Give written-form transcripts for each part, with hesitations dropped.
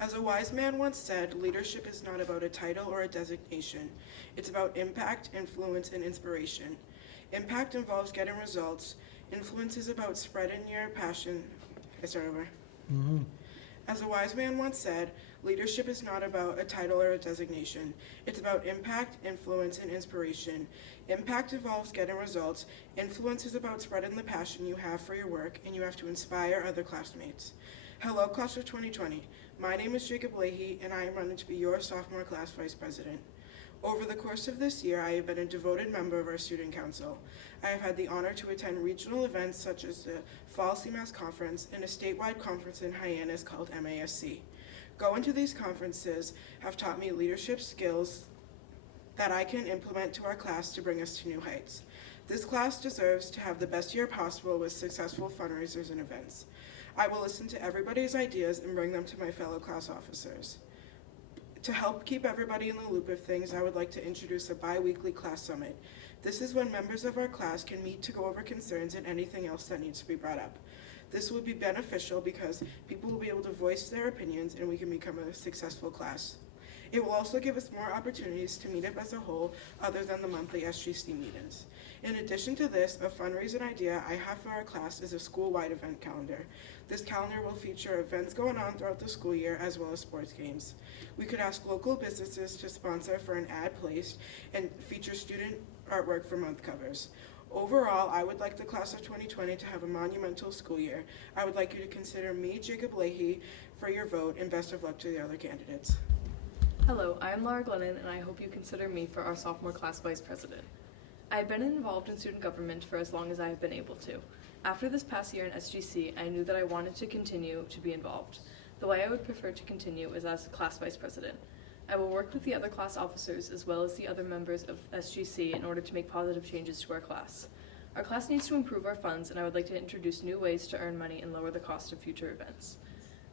As a wise man once said, leadership is not about a title or a designation. It's about impact, influence, and inspiration. Impact involves getting results. Influence is about spreading your passion. I start over. As a wise man once said, leadership is not about a title or a designation. It's about impact, influence, and inspiration. Impact involves getting results. Influence is about spreading the passion you have for your work, and you have to inspire other classmates. Hello, class of 2020. My name is Jacob Leahy, and I am running to be your sophomore class vice president. Over the course of this year, I have been a devoted member of our student council. I have had the honor to attend regional events such as the Fall CMAS Conference and a statewide conference in Hyannis called MASC. Going to these conferences have taught me leadership skills that I can implement to our class to bring us to new heights. This class deserves to have the best year possible with successful fundraisers and events. I will listen to everybody's ideas and bring them to my fellow class officers. To help keep everybody in the loop of things, I would like to introduce a bi-weekly class summit. This is when members of our class can meet to go over concerns and anything else that needs to be brought up. This will be beneficial because people will be able to voice their opinions and we can become a successful class. It will also give us more opportunities to meet up as a whole other than the monthly SGC meetings. In addition to this, a fundraising idea I have for our class is a school-wide event calendar. This calendar will feature events going on throughout the school year as well as sports games. We could ask local businesses to sponsor for an ad placed and feature student artwork for month covers. Overall, I would like the class of 2020 to have a monumental school year. I would like you to consider me, Jacob Leahy, for your vote, and best of luck to the other candidates. Hello, I am Laura Glennon, and I hope you consider me for our sophomore class vice president. I have been involved in student government for as long as I have been able to. After this past year in SGC, I knew that I wanted to continue to be involved. The way I would prefer to continue is as class vice president. I will work with the other class officers as well as the other members of SGC in order to make positive changes to our class. Our class needs to improve our funds, and I would like to introduce new ways to earn money and lower the cost of future events.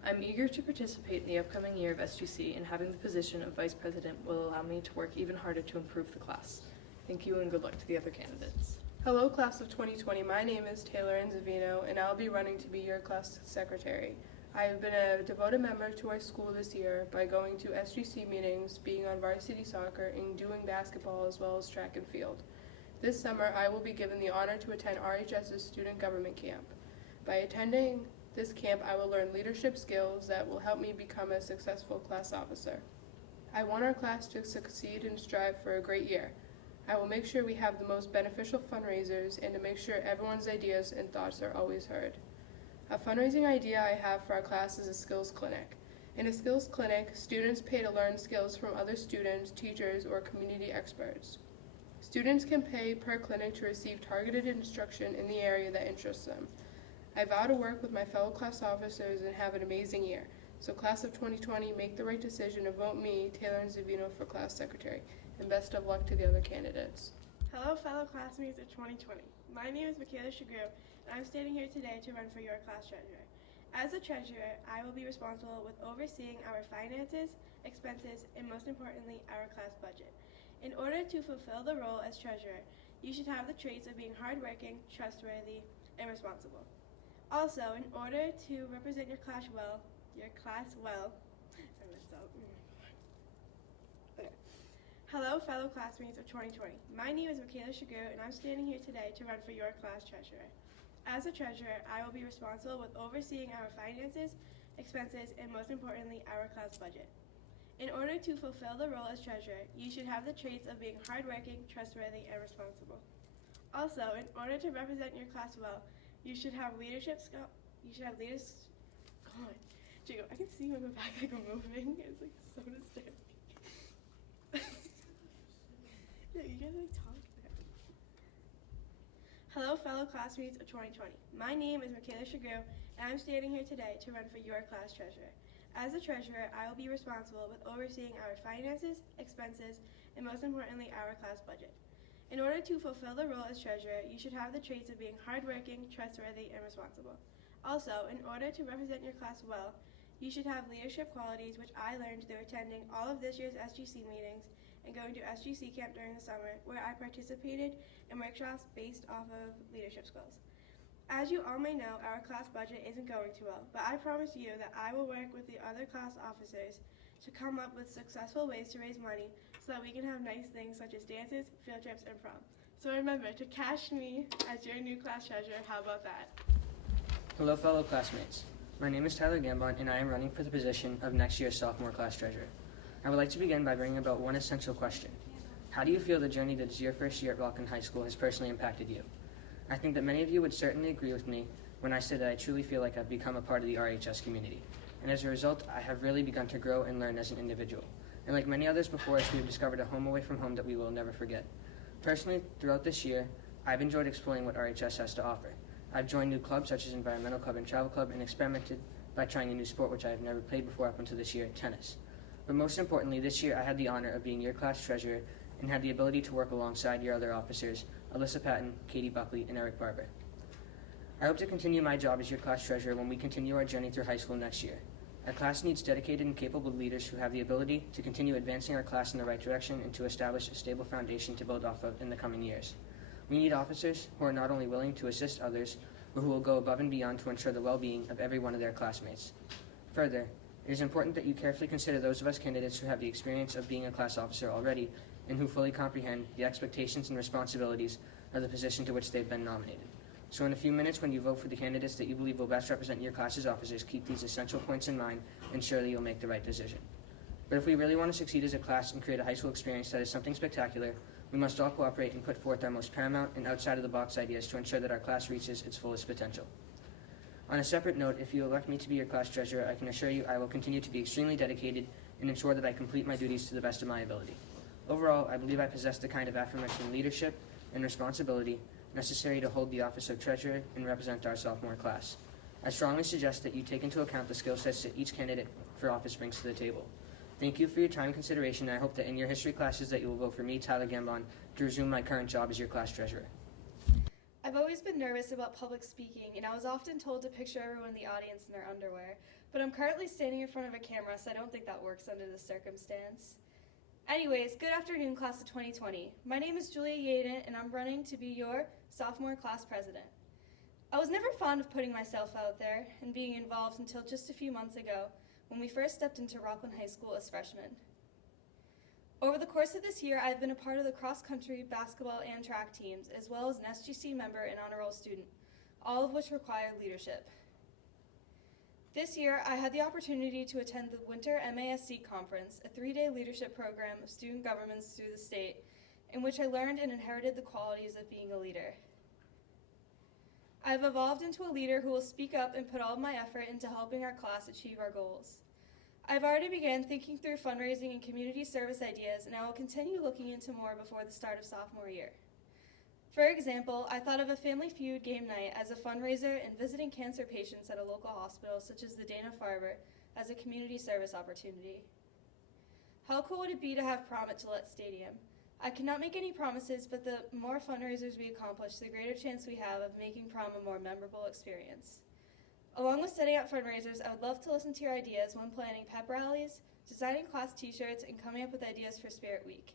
I'm eager to participate in the upcoming year of SGC, and having the position of vice president will allow me to work even harder to improve the class. Thank you and good luck to the other candidates. Hello, class of 2020. My name is Taylor Enzavino, and I'll be running to be your class secretary. I have been a devoted member to our school this year by going to SGC meetings, being on varsity soccer, and doing basketball as well as track and field. This summer, I will be given the honor to attend RHS's student government camp. By attending this camp, I will learn leadership skills that will help me become a successful class officer. I want our class to succeed and strive for a great year. I will make sure we have the most beneficial fundraisers and to make sure everyone's ideas and thoughts are always heard. A fundraising idea I have for our class is a skills clinic. In a skills clinic, students pay to learn skills from other students, teachers, or community experts. Students can pay per clinic to receive targeted instruction in the area that interests them. I vow to work with my fellow class officers and have an amazing year. So class of 2020, make the right decision and vote me, Taylor Enzavino, for class secretary. And best of luck to the other candidates. Hello, fellow classmates of 2020. My name is Michaela Shagru, and I'm standing here today to run for your class treasurer. As the treasurer, I will be responsible with overseeing our finances, expenses, and most importantly, our class budget. In order to fulfill the role as treasurer, you should have the traits of being hardworking, trustworthy, and responsible. Also, in order to represent your class well, I messed up. Okay. Hello, fellow classmates of 2020. My name is Michaela Shagru, and I'm standing here today to run for your class treasurer. As a treasurer, I will be responsible with overseeing our finances, expenses, and most importantly, our class budget. In order to fulfill the role as treasurer, you should have the traits of being hardworking, trustworthy, and responsible. Also, in order to represent your class well, you should have leadership skills. God, Jacob, I can see you in the back like moving. It's like so disturbing. Yeah, you gotta like talk there. Hello, fellow classmates of 2020. My name is Michaela Shagru, and I'm standing here today to run for your class treasurer. As a treasurer, I will be responsible with overseeing our finances, expenses, and most importantly, our class budget. In order to fulfill the role as treasurer, you should have the traits of being hardworking, trustworthy, and responsible. Also, in order to represent your class well, you should have leadership qualities, which I learned through attending all of this year's SGC meetings and going to SGC camp during the summer, where I participated in workshops based off of leadership skills. As you all may know, our class budget isn't going too well, but I promise you that I will work with the other class officers to come up with successful ways to raise money so that we can have nice things such as dances, field trips, and prom. So remember to cash me as your new class treasurer. How about that? Hello, fellow classmates. My name is Tyler Gambon, and I am running for the position of next year's sophomore class treasurer. I would like to begin by bringing about one essential question. How do you feel the journey that is your first year at Rockland High School has personally impacted you? I think that many of you would certainly agree with me when I say that I truly feel like I've become a part of the RHS community. And as a result, I have really begun to grow and learn as an individual. And like many others before us, we have discovered a home away from home that we will never forget. Personally, throughout this year, I've enjoyed exploring what RHS has to offer. I've joined new clubs such as Environmental Club and Travel Club and experimented by trying a new sport which I have never played before up until this year, tennis. But most importantly, this year I had the honor of being your class treasurer and had the ability to work alongside your other officers, Alyssa Patton, Katie Buckley, and Eric Barber. I hope to continue my job as your class treasurer when we continue our journey through high school next year. Our class needs dedicated and capable leaders who have the ability to continue advancing our class in the right direction and to establish a stable foundation to build off of in the coming years. We need officers who are not only willing to assist others, but who will go above and beyond to ensure the well-being of every one of their classmates. Further, it is important that you carefully consider those of us candidates who have the experience of being a class officer already and who fully comprehend the expectations and responsibilities of the position to which they've been nominated. So in a few minutes, when you vote for the candidates that you believe will best represent your class's officers, keep these essential points in mind and surely you'll make the right decision. But if we really want to succeed as a class and create a high school experience that is something spectacular, we must all cooperate and put forth our most paramount and outside-of-the-box ideas to ensure that our class reaches its fullest potential. On a separate note, if you elect me to be your class treasurer, I can assure you I will continue to be extremely dedicated and ensure that I complete my duties to the best of my ability. Overall, I believe I possess the kind of aforementioned leadership and responsibility necessary to hold the office of treasurer and represent our sophomore class. I strongly suggest that you take into account the skill sets that each candidate for office brings to the table. Thank you for your time and consideration, and I hope that in your history classes that you will vote for me, Tyler Gambon, to resume my current job as your class treasurer. I've always been nervous about public speaking, and I was often told to picture everyone in the audience in their underwear, but I'm currently standing in front of a camera, so I don't think that works under this circumstance. Anyways, good afternoon, class of 2020. My name is Julia Yaden, and I'm running to be your sophomore class president. I was never fond of putting myself out there and being involved until just a few months ago, when we first stepped into Rockland High School as freshmen. Over the course of this year, I've been a part of the cross-country, basketball, and track teams, as well as an SGC member and honor roll student, all of which require leadership. This year, I had the opportunity to attend the Winter MASC Conference, a 3-day leadership program of student governments through the state, in which I learned and inherited the qualities of being a leader. I've evolved into a leader who will speak up and put all of my effort into helping our class achieve our goals. I've already begun thinking through fundraising and community service ideas, and I will continue looking into more before the start of sophomore year. For example, I thought of a Family Feud game night as a fundraiser and visiting cancer patients at a local hospital such as the Dana-Farber as a community service opportunity. How cool would it be to have prom at Gillette Stadium? I cannot make any promises, but the more fundraisers we accomplish, the greater chance we have of making prom a more memorable experience. Along with setting up fundraisers, I would love to listen to your ideas when planning pep rallies, designing class t-shirts, and coming up with ideas for Spirit Week.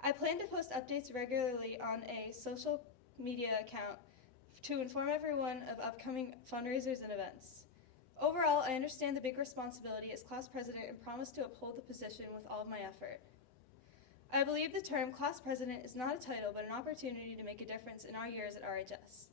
I plan to post updates regularly on a social media account to inform everyone of upcoming fundraisers and events. Overall, I understand the big responsibility as class president and promise to uphold the position with all of my effort. I believe the term class president is not a title, but an opportunity to make a difference in our years at RHS.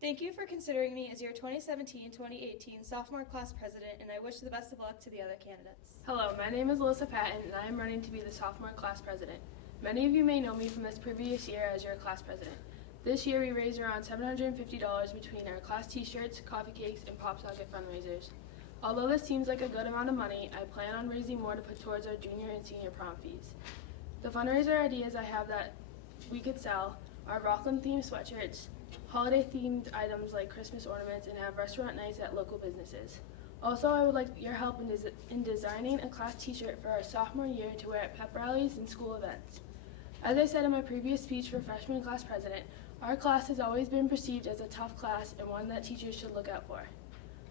Thank you for considering me as your 2017-2018 sophomore class president, and I wish the best of luck to the other candidates. Hello, my name is Alyssa Patton, and I am running to be the sophomore class president. Many of you may know me from this previous year as your class president. This year we raised around $750 between our class t-shirts, coffee cakes, and Pop Socket fundraisers. Although this seems like a good amount of money, I plan on raising more to put towards our junior and senior prom fees. The fundraiser ideas I have that we could sell are Rockland-themed sweatshirts, holiday-themed items like Christmas ornaments, and have restaurant nights at local businesses. Also, I would like your help in designing a class t-shirt for our sophomore year to wear at pep rallies and school events. As I said in my previous speech for freshman class president, our class has always been perceived as a tough class and one that teachers should look out for.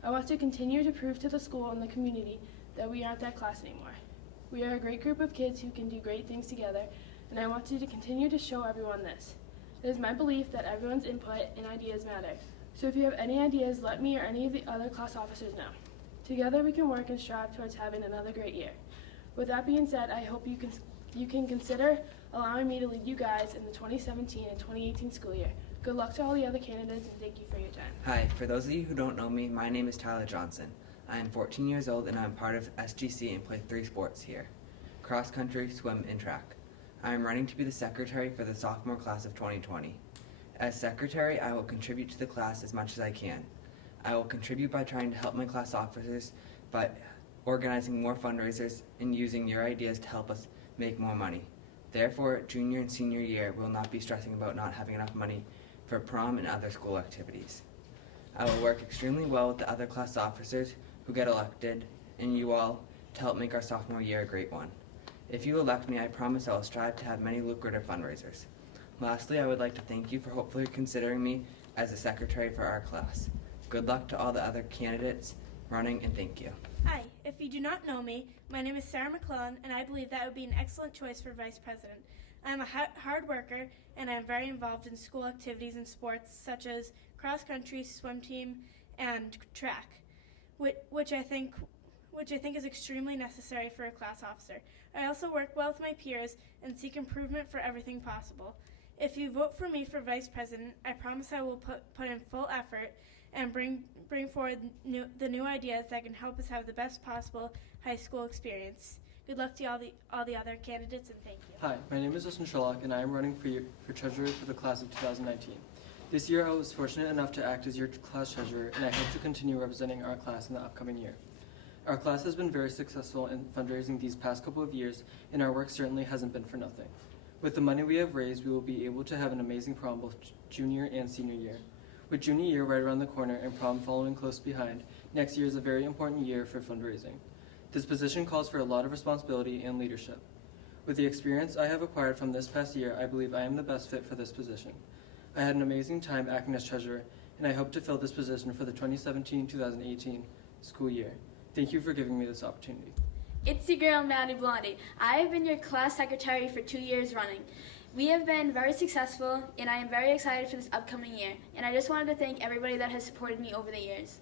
I want to continue to prove to the school and the community that we aren't that class anymore. We are a great group of kids who can do great things together, and I want to continue to show everyone this. It is my belief that everyone's input and ideas matter. So if you have any ideas, let me or any of the other class officers know. Together we can work and strive towards having another great year. With that being said, I hope you can consider allowing me to lead you guys in the 2017 and 2018 school year. Good luck to all the other candidates, and thank you for your time. Hi, for those of you who don't know me, my name is Tyler Johnson. I am 14 years old and I am part of SGC and play 3 sports here: cross country, swim, and track. I am running to be the secretary for the sophomore class of 2020. As secretary, I will contribute to the class as much as I can. I will contribute by trying to help my class officers by organizing more fundraisers and using your ideas to help us make more money. Therefore, junior and senior year will not be stressing about not having enough money for prom and other school activities. I will work extremely well with the other class officers who get elected and you all to help make our sophomore year a great one. If you elect me, I promise I will strive to have many lucrative fundraisers. Lastly, I would like to thank you for hopefully considering me as a secretary for our class. Good luck to all the other candidates running, and thank you. Hi, if you do not know me, my name is Sarah McClellan, and I believe that would be an excellent choice for vice president. I am a hard worker, and I am very involved in school activities and sports such as cross country, swim team, and track, which I think is extremely necessary for a class officer. I also work well with my peers and seek improvement for everything possible. If you vote for me for vice president, I promise I will put in full effort and bring forward the new ideas that can help us have the best possible high school experience. Good luck to all the other candidates, and thank you. Hi, my name is Justin Sherlock, and I am running for treasurer for the class of 2019. This year I was fortunate enough to act as your class treasurer, and I hope to continue representing our class in the upcoming year. Our class has been very successful in fundraising these past couple of years, and our work certainly hasn't been for nothing. With the money we have raised, we will be able to have an amazing prom both junior and senior year. With junior year right around the corner and prom following close behind, next year is a very important year for fundraising. This position calls for a lot of responsibility and leadership. With the experience I have acquired from this past year, I believe I am the best fit for this position. I had an amazing time acting as treasurer, and I hope to fill this position for the 2017-2018 school year. Thank you for giving me this opportunity. It's your girl, Maddie Blondie. I have been your class secretary for 2 years running. We have been very successful, and I am very excited for this upcoming year. And I just wanted to thank everybody that has supported me over the years.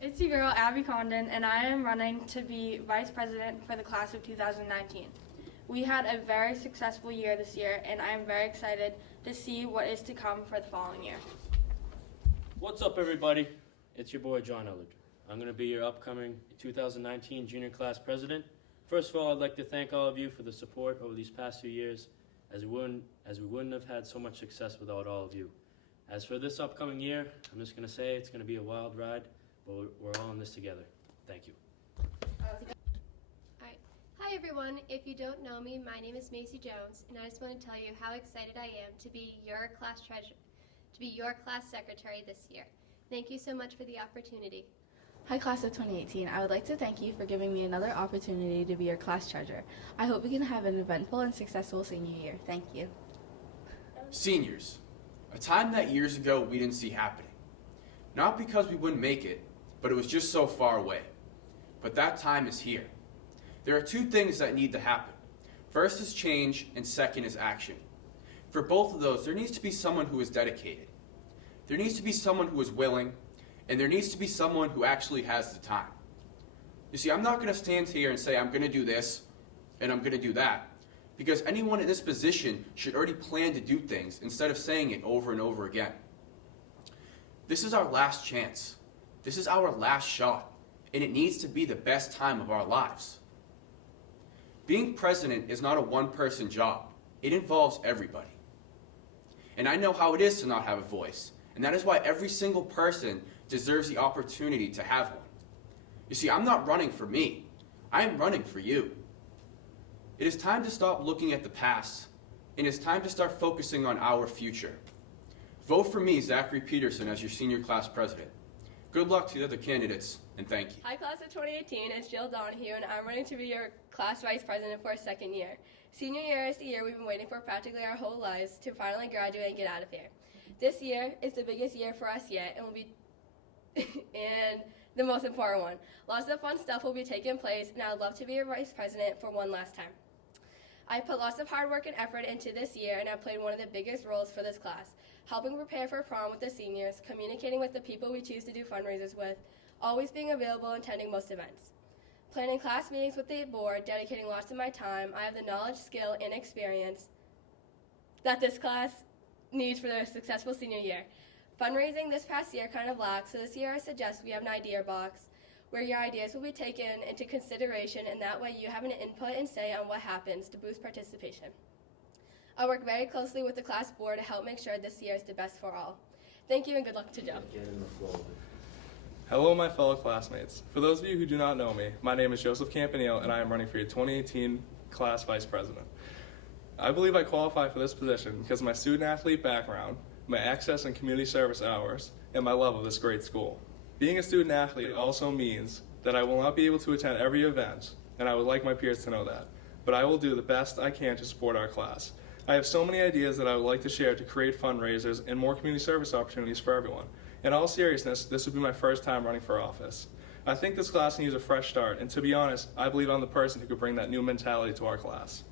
It's your girl, Abby Condon, and I am running to be vice president for the class of 2019. We had a very successful year this year, and I am very excited to see what is to come for the following year. What's up, everybody? It's your boy, John Ellard. I'm going to be your upcoming 2019 junior class president. First of all, I'd like to thank all of you for the support over these past few years, as we wouldn't have had so much success without all of you. As for this upcoming year, I'm just going to say it's going to be a wild ride, but we're all in this together. Thank you. Hi everyone, if you don't know me, my name is Macy Jones, and I just want to tell you how excited I am to be your class treasurer, to be your class secretary this year. Thank you so much for the opportunity. Hi class of 2018, I would like to thank you for giving me another opportunity to be your class treasurer. I hope we can have an eventful and successful senior year. Thank you. Seniors, a time that years ago we didn't see happening. Not because we wouldn't make it, but it was just so far away. But that time is here. There are 2 things that need to happen. First is change, and second is action. For both of those, there needs to be someone who is dedicated. There needs to be someone who is willing, and there needs to be someone who actually has the time. You see, I'm not going to stand here and say I'm going to do this and I'm going to do that, because anyone in this position should already plan to do things instead of saying it over and over again. This is our last chance. This is our last shot, and it needs to be the best time of our lives. Being president is not a one-person job. It involves everybody. And I know how it is to not have a voice, and that is why every single person deserves the opportunity to have one. You see, I'm not running for me. I am running for you. It is time to stop looking at the past, and it's time to start focusing on our future. Vote for me, Zachary Peterson, as your senior class president. Good luck to the other candidates, and thank you. Hi class of 2018, it's Jill Donahue, and I'm running to be your class vice president for a second year. Senior year is the year we've been waiting for practically our whole lives to finally graduate and get out of here. This year is the biggest year for us yet, and will be and the most important one. Lots of fun stuff will be taking place, and I would love to be your vice president for one last time. I put lots of hard work and effort into this year, and I played one of the biggest roles for this class, helping prepare for prom with the seniors, communicating with the people we choose to do fundraisers with, always being available and attending most events. Planning class meetings with the board, dedicating lots of my time, I have the knowledge, skill, and experience that this class needs for their successful senior year. Fundraising this past year kind of lacked, so this year I suggest we have an idea box where your ideas will be taken into consideration, and that way you have an input and say on what happens to boost participation. I work very closely with the class board to help make sure this year is the best for all. Thank you and good luck to Joe. Hello, my fellow classmates. For those of you who do not know me, my name is Joseph Campanile, and I am running for your 2018 class vice president. I believe I qualify for this position because of my student-athlete background, my access and community service hours, and my love of this great school. Being a student-athlete also means that I will not be able to attend every event, and I would like my peers to know that, but I will do the best I can to support our class. I have so many ideas that I would like to share to create fundraisers and more community service opportunities for everyone. In all seriousness, this would be my first time running for office. I think this class needs a fresh start, and to be honest, I believe I'm the person who could bring that new mentality to our class.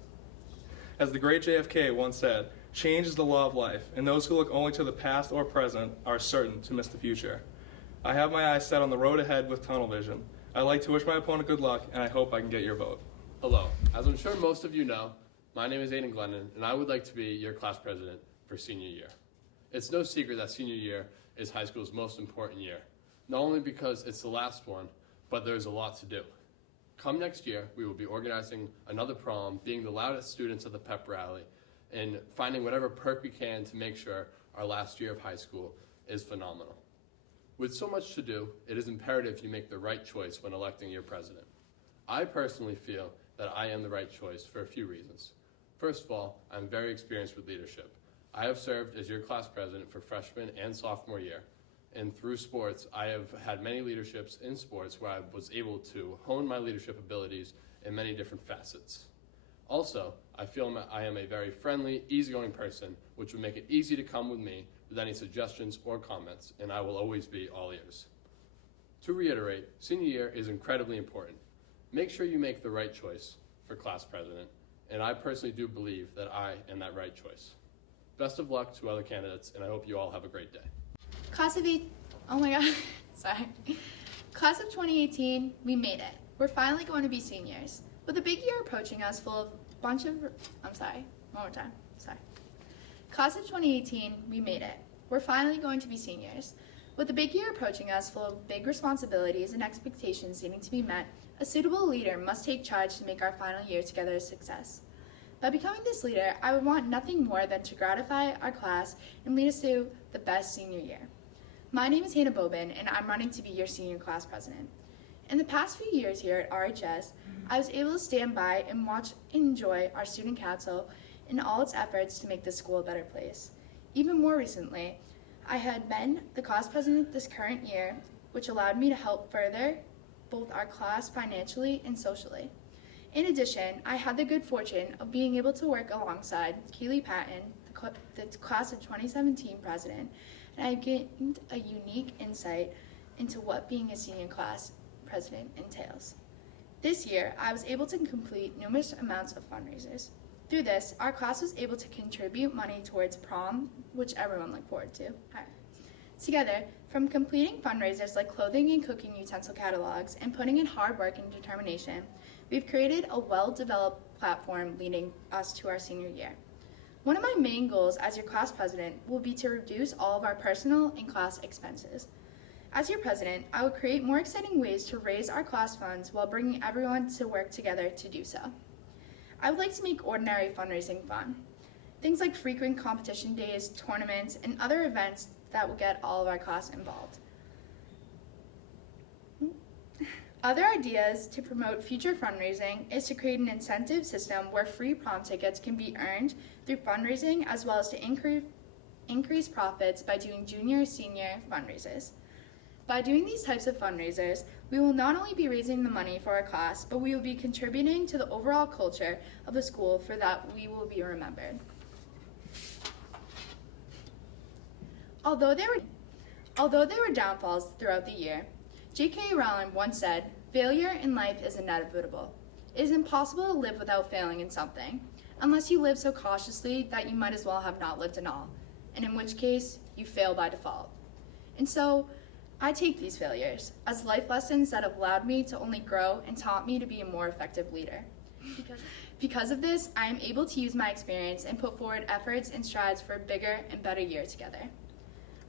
As the great JFK once said, change is the law of life, and those who look only to the past or present are certain to miss the future. I have my eyes set on the road ahead with tunnel vision. I'd like to wish my opponent good luck, and I hope I can get your vote. Hello. As I'm sure most of you know, my name is Aiden Glennon, and I would like to be your class president for senior year. It's no secret that senior year is high school's most important year, not only because it's the last one, but there's a lot to do. Come next year, we will be organizing another prom, being the loudest students at the pep rally, and finding whatever perk we can to make sure our last year of high school is phenomenal. With so much to do, it is imperative you make the right choice when electing your president. I personally feel that I am the right choice for a few reasons. First of all, I'm very experienced with leadership. I have served as your class president for freshman and sophomore year, and through sports, I have had many leaderships in sports where I was able to hone my leadership abilities in many different facets. Also, I feel I am a very friendly, easygoing person, which would make it easy to come with me with any suggestions or comments, and I will always be all ears. To reiterate, senior year is incredibly important. Make sure you make the right choice for class president, and I personally do believe that I am that right choice. Best of luck to other candidates, and I hope you all have a great day. Class of 2018, we made it. We're finally going to be seniors. With a big year approaching us full of Class of 2018, we made it. We're finally going to be seniors. With the big year approaching us full of big responsibilities and expectations needing to be met, a suitable leader must take charge to make our final year together a success. By becoming this leader, I would want nothing more than to gratify our class and lead us to the best senior year. My name is Hannah Bobin, and I'm running to be your senior class president. In the past few years here at RHS, I was able to stand by and watch and enjoy our student council in all its efforts to make this school a better place. Even more recently, I had been the class president this current year, which allowed me to help further both our class financially and socially. In addition, I had the good fortune of being able to work alongside Keely Patton, the class of 2017 president, and I gained a unique insight into what being a senior class president entails. This year, I was able to complete numerous amounts of fundraisers. Through this, our class was able to contribute money towards prom, which everyone looked forward to. Together, from completing fundraisers like clothing and cooking utensil catalogs and putting in hard work and determination, we've created a well-developed platform leading us to our senior year. One of my main goals as your class president will be to reduce all of our personal and class expenses. As your president, I will create more exciting ways to raise our class funds while bringing everyone to work together to do so. I would like to make ordinary fundraising fun. Things like frequent competition days, tournaments, and other events that will get all of our class involved. Other ideas to promote future fundraising is to create an incentive system where free prom tickets can be earned through fundraising, as well as to increase profits by doing junior, senior fundraisers. By doing these types of fundraisers, we will not only be raising the money for our class, but we will be contributing to the overall culture of the school for that we will be remembered. Although there were downfalls throughout the year, J.K. Rowling once said, "Failure in life is inevitable. It is impossible to live without failing in something. unless you live so cautiously that you might as well have not lived at all, and in which case, you fail by default. And so, I take these failures as life lessons that have allowed me to only grow and taught me to be a more effective leader. Because of this, I am able to use my experience and put forward efforts and strides for a bigger and better year together.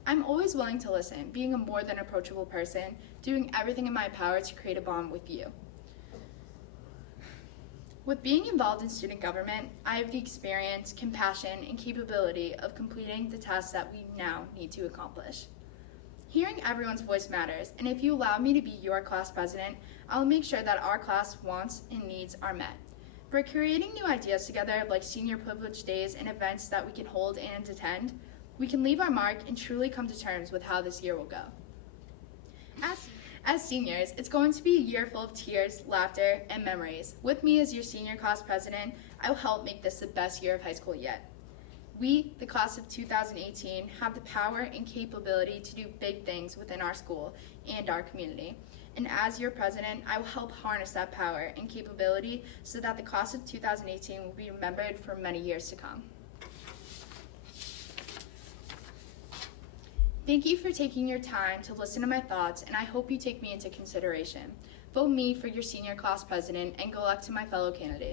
I'm always willing to listen, being a more than approachable person, doing everything in my power to create a bond with you. With being involved in student government, I have the experience, compassion, and capability of completing the tasks that we now need to accomplish. Hearing everyone's voice matters, and if you allow me to be your class president, I will make sure that our class wants and needs are met. By creating new ideas together, like senior privilege days and events that we can hold and attend, we can leave our mark and truly come to terms with how this year will go. As seniors, it's going to be a year full of tears, laughter, and memories. With me as your senior class president, I will help make this the best year of high school yet. We, the class of 2018, have the power and capability to do big things within our school and our community. And as your president, I will help harness that power and capability so that the class of 2018 will be remembered for many years to come. Thank you for taking your time to listen to my thoughts, and I hope you take me into consideration. Vote me for your senior class president and good luck to my fellow candidates.